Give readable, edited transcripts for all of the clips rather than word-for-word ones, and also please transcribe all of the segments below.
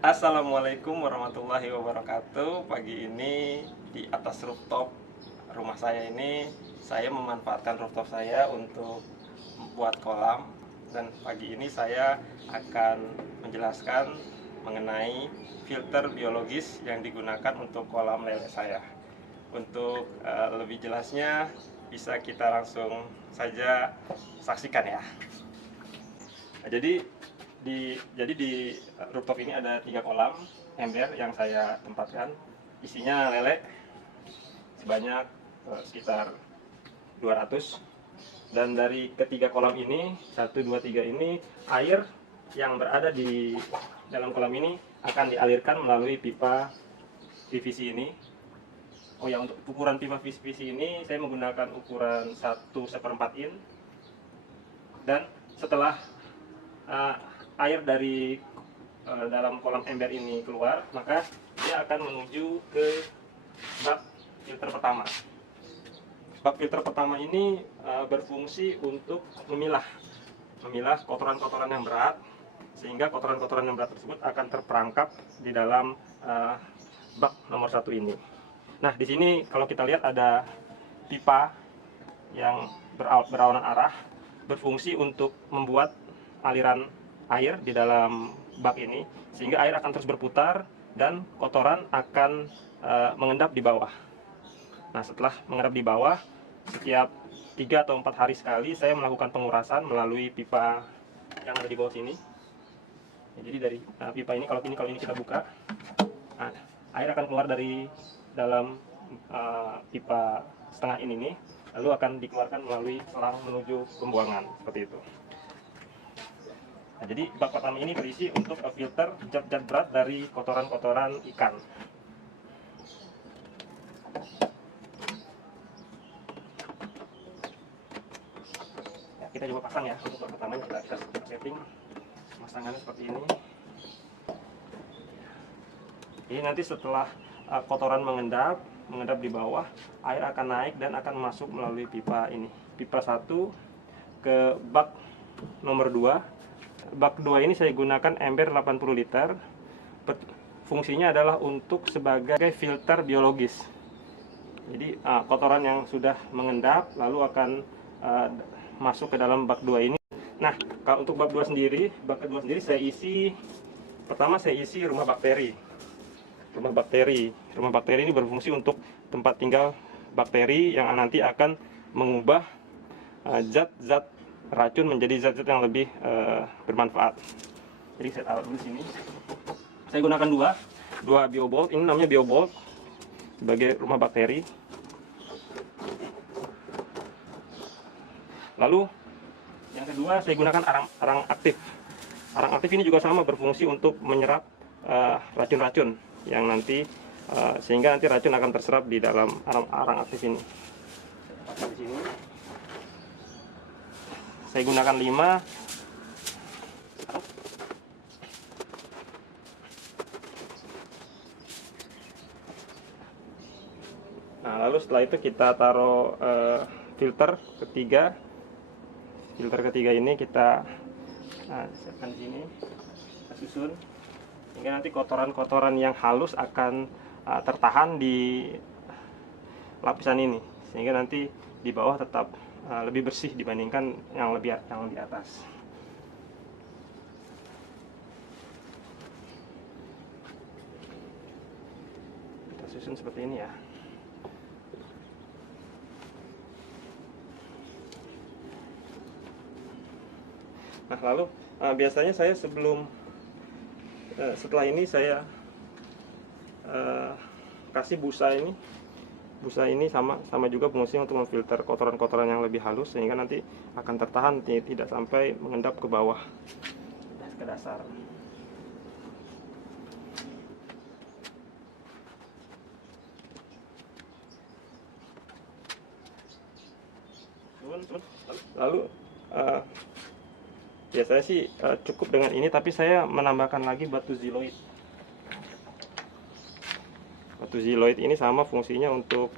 Assalamualaikum warahmatullahi wabarakatuh. Pagi ini di atas rooftop rumah saya ini, saya memanfaatkan rooftop saya untuk membuat kolam. Dan pagi ini saya akan menjelaskan mengenai filter biologis yang digunakan untuk kolam lele saya. Untuk lebih jelasnya bisa kita langsung saja saksikan ya. Nah, jadi di rooftop ini ada 3 kolam ember yang saya tempatkan. Isinya lele sebanyak sekitar 200. Dan dari ketiga kolam ini, 1, 2, 3 ini, air yang berada di dalam kolam ini akan dialirkan melalui pipa PVC ini. Oh ya, untuk ukuran pipa PVC ini saya menggunakan ukuran 1/4 in. Dan setelah air dari dalam kolam ember ini keluar, maka dia akan menuju ke bak filter pertama. Bak filter pertama ini berfungsi untuk memilah kotoran-kotoran yang berat, sehingga kotoran-kotoran yang berat tersebut akan terperangkap di dalam bak nomor 1 ini. Nah, di sini kalau kita lihat ada pipa yang berlawanan arah, berfungsi untuk membuat aliran air di dalam bak ini, sehingga air akan terus berputar dan kotoran akan mengendap di bawah. Nah, setelah mengendap di bawah, setiap 3 atau 4 hari sekali saya melakukan pengurasan melalui pipa yang ada di bawah sini. Ya, jadi dari pipa ini, kalau ini kita buka, nah, air akan keluar dari dalam pipa setengah in ini, lalu akan dikeluarkan melalui selang menuju pembuangan, seperti itu. Nah, jadi bak pertama ini berisi untuk filter zat-zat berat dari kotoran-kotoran ikan. Ya, kita coba pasang ya. Untuk bak pertamanya kita setting pemasangannya seperti ini. Jadi nanti setelah kotoran mengendap di bawah, air akan naik dan akan masuk melalui pipa ini. Pipa 1 ke bak nomor 2. Bak 2 ini saya gunakan ember 80 liter. Fungsinya adalah untuk sebagai filter biologis. Jadi kotoran yang sudah mengendap lalu akan masuk ke dalam bak 2 ini. Nah, kalau untuk bak 2 sendiri, bak kedua sendiri saya isi rumah bakteri. Rumah bakteri ini berfungsi untuk tempat tinggal bakteri yang nanti akan mengubah zat-zat racun menjadi zat-zat yang lebih bermanfaat. Jadi saya taruh dulu sini. Saya gunakan dua BioBolt. Ini namanya BioBolt sebagai rumah bakteri. Lalu yang kedua saya gunakan arang aktif. Arang aktif ini juga sama, berfungsi untuk menyerap racun-racun yang nanti sehingga nanti racun akan terserap di dalam arang aktif ini. Di sini saya gunakan 5. Nah, lalu setelah itu kita taruh filter ketiga. Filter ketiga ini kita siapkan di sini, kita susun, hingga nanti kotoran-kotoran yang halus akan tertahan di lapisan ini, sehingga nanti di bawah tetap lebih bersih dibandingkan yang di atas. Kita susun seperti ini ya. Nah, lalu biasanya saya setelah ini saya kasih busa ini sama juga fungsinya untuk memfilter kotoran-kotoran yang lebih halus, sehingga nanti akan tertahan tidak sampai mengendap ke bawah, ke dasar. Lalu biasanya sih cukup dengan ini, tapi saya menambahkan lagi batu ziloid. Batu ziloid ini sama fungsinya untuk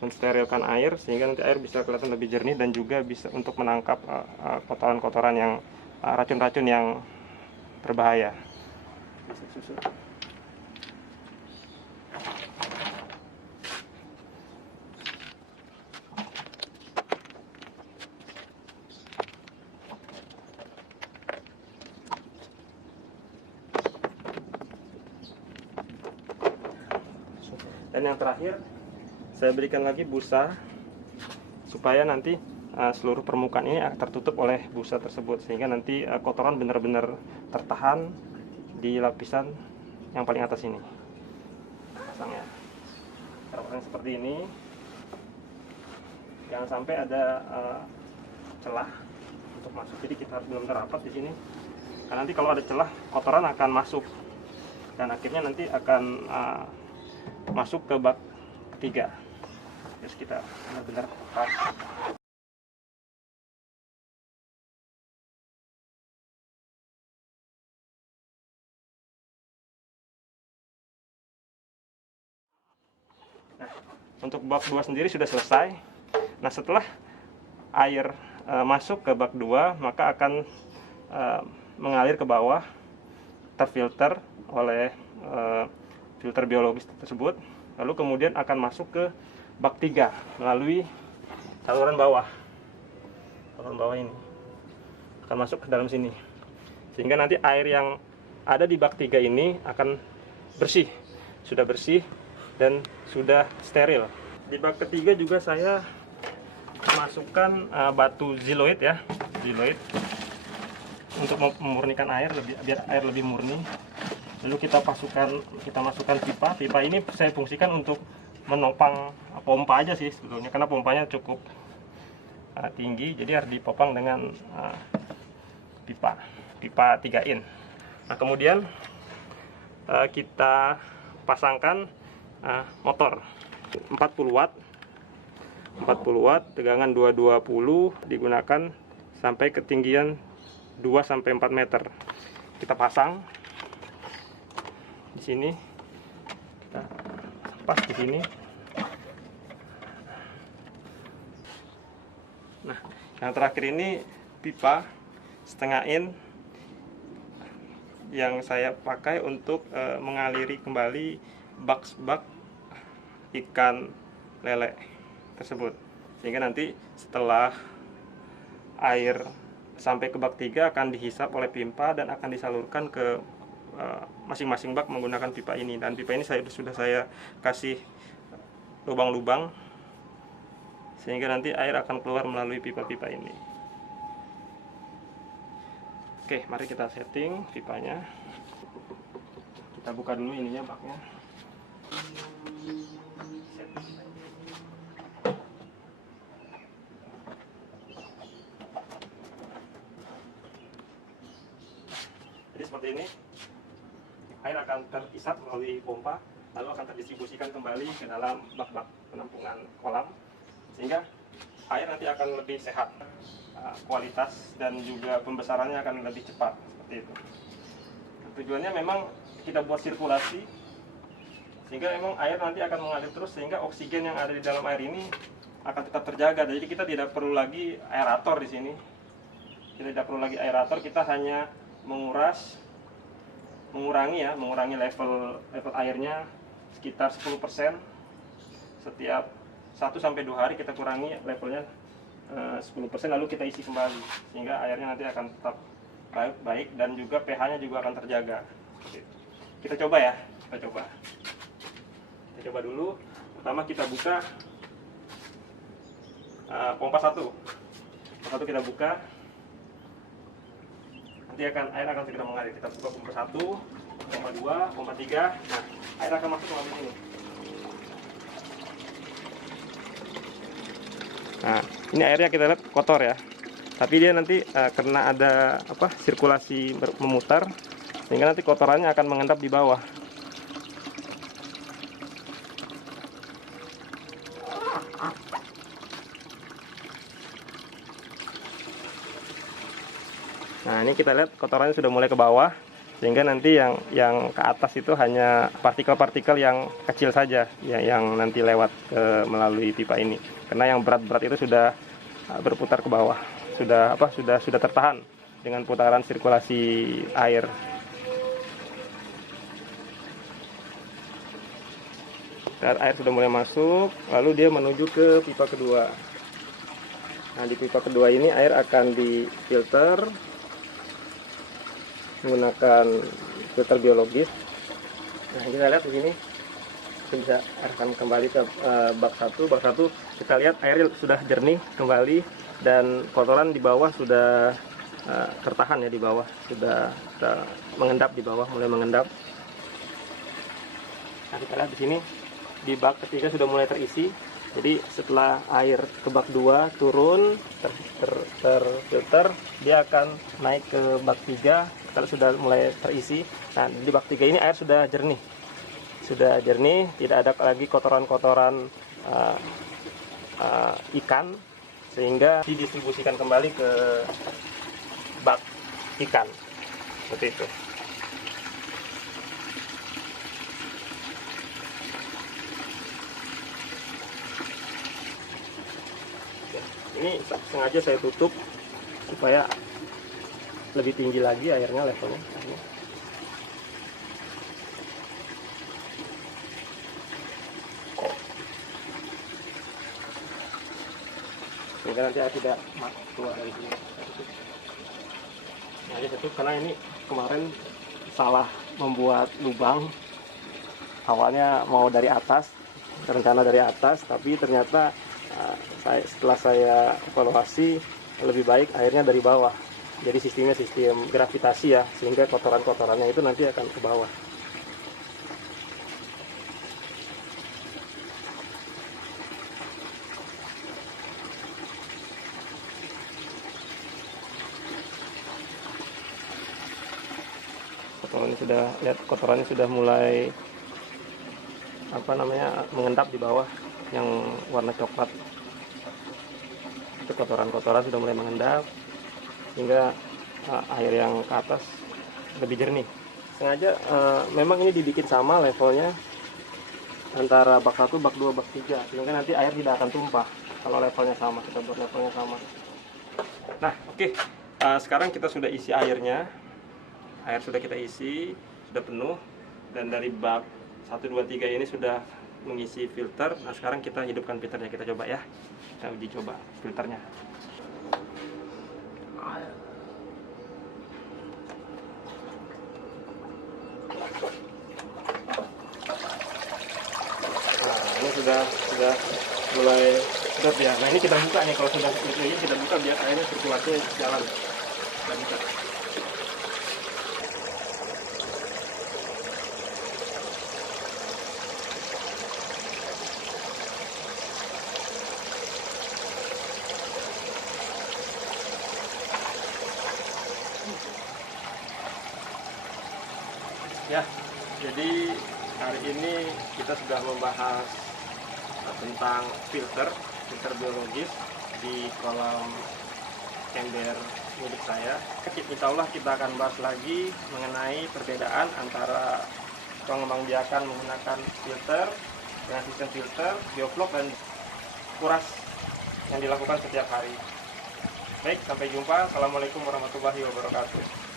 mensterilkan air, sehingga nanti air bisa kelihatan lebih jernih dan juga bisa untuk menangkap kotoran-kotoran yang racun-racun yang berbahaya. Bisa susu. Dan yang terakhir, saya berikan lagi busa supaya nanti seluruh permukaan ini tertutup oleh busa tersebut, sehingga nanti kotoran benar-benar tertahan di lapisan yang paling atas ini. Pasangnya terpasang seperti ini, jangan sampai ada celah untuk masuk. Jadi kita harus benar-benar rapat di sini, karena nanti kalau ada celah, kotoran akan masuk dan akhirnya nanti akan masuk ke bak ketiga. Terus kita benar-benar rapat. Nah, untuk bak 2 sendiri sudah selesai. Nah, setelah air masuk ke bak 2, maka akan mengalir ke bawah, terfilter oleh filter biologis tersebut, lalu kemudian akan masuk ke bak 3 melalui saluran bawah. Saluran bawah ini akan masuk ke dalam sini, sehingga nanti air yang ada di bak 3 ini akan bersih, sudah bersih dan sudah steril. Di bak ketiga juga saya masukkan batu xyloid ya, xyloid untuk memurnikan air, biar air lebih murni. Lalu kita masukkan pipa. Pipa ini saya fungsikan untuk menopang pompa aja sih sebetulnya, karena pompanya cukup tinggi, jadi harus dipopang dengan pipa 3 in. Nah, kemudian kita pasangkan motor 40 watt tegangan 220, digunakan sampai ketinggian 2-4 meter. Kita pasang di sini, kita pas di sini. Nah, yang terakhir ini pipa setengah in yang saya pakai untuk mengaliri kembali bak ikan lele tersebut, sehingga nanti setelah air sampai ke bak 3 akan dihisap oleh pipa dan akan disalurkan ke masing-masing bak menggunakan pipa ini. Dan pipa ini sudah saya kasih lubang-lubang, sehingga nanti air akan keluar melalui pipa-pipa ini. Oke, mari kita setting pipanya. Kita buka dulu ininya, baknya. Jadi seperti ini, air akan terisap melalui pompa, lalu akan terdistribusikan kembali ke dalam bak-bak penampungan kolam, sehingga air nanti akan lebih sehat, kualitas dan juga pembesarannya akan lebih cepat, seperti itu. Tujuannya memang kita buat sirkulasi, sehingga memang air nanti akan mengalir terus, sehingga oksigen yang ada di dalam air ini akan tetap terjaga. Jadi kita tidak perlu lagi aerator di sini. Kita tidak perlu lagi aerator, kita hanya mengurangi level airnya sekitar 10%. Setiap 1-2 hari kita kurangi levelnya 10%, lalu kita isi kembali, sehingga airnya nanti akan tetap baik dan juga pH-nya juga akan terjaga. Kita coba ya, kita coba dulu. Pertama kita buka pompa 1 kita buka. Nanti air akan segera mengalir. Kita buka pompa 1, pompa 2, pompa 3. Nah, air akan masuk melalui sini. Nah, ini airnya kita lihat kotor ya. Tapi dia nanti karena ada sirkulasi memutar, sehingga nanti kotorannya akan mengendap di bawah. Nah, ini kita lihat kotorannya sudah mulai ke bawah, sehingga nanti yang ke atas itu hanya partikel-partikel yang kecil saja yang nanti lewat melalui pipa ini. Karena yang berat-berat itu sudah berputar ke bawah, sudah tertahan dengan putaran sirkulasi air. Saat air sudah mulai masuk, lalu dia menuju ke pipa kedua. Nah, di pipa kedua ini air akan difilter menggunakan filter biologis. Nah, kita lihat di sini, kita bisa arahkan kembali ke bak 1. Bak 1 kita lihat airnya sudah jernih kembali dan kotoran di bawah sudah tertahan ya, di bawah sudah mengendap, di bawah mulai mengendap. Nah, kita lihat di sini di bak ketiga sudah mulai terisi. Jadi setelah air ke bak 2 turun terfilter, dia akan naik ke bak 3 kalau sudah mulai terisi. Nah, di bak 3 ini air sudah jernih. Sudah jernih, tidak ada lagi kotoran-kotoran ikan, sehingga didistribusikan kembali ke bak ikan. Seperti itu. Ini sengaja saya tutup supaya lebih tinggi lagi airnya, levelnya. Sehingga nanti air tidak keluar dari sini. Nah, ini tutup karena ini kemarin salah membuat lubang. Awalnya mau dari atas, rencana dari atas, tapi ternyata setelah saya evaluasi lebih baik airnya dari bawah. Jadi sistemnya sistem gravitasi ya, sehingga kotoran-kotorannya itu nanti akan ke bawah. Kotorannya sudah mulai mengendap di bawah yang warna coklat. Itu kotoran-kotoran sudah mulai mengendap hingga air yang ke atas lebih jernih. Sengaja memang ini dibikin sama levelnya antara bak 1, bak 2, bak 3, sehingga nanti air tidak akan tumpah kalau levelnya sama. Kita buat levelnya sama. Nah, oke. Sekarang kita sudah isi airnya. Air sudah kita isi, sudah penuh, dan dari bak 1, 2, 3 ini sudah mengisi filter. Nah, sekarang kita hidupkan filternya, kita coba ya. Kita uji coba filternya. Nah, ini sudah mulai sedap ya. Nah, ini kita buka nih, kalau sudah ini kita buka biar airnya sirkulasinya jalan. Kita buka. Ya, jadi hari ini kita sudah membahas tentang filter biologis di kolam ember milik saya. Insya Allah kita akan bahas lagi mengenai perbedaan antara pengembangbiakan menggunakan filter dengan sistem filter, bioflok, dan kuras yang dilakukan setiap hari. Baik, sampai jumpa. Assalamualaikum warahmatullahi wabarakatuh.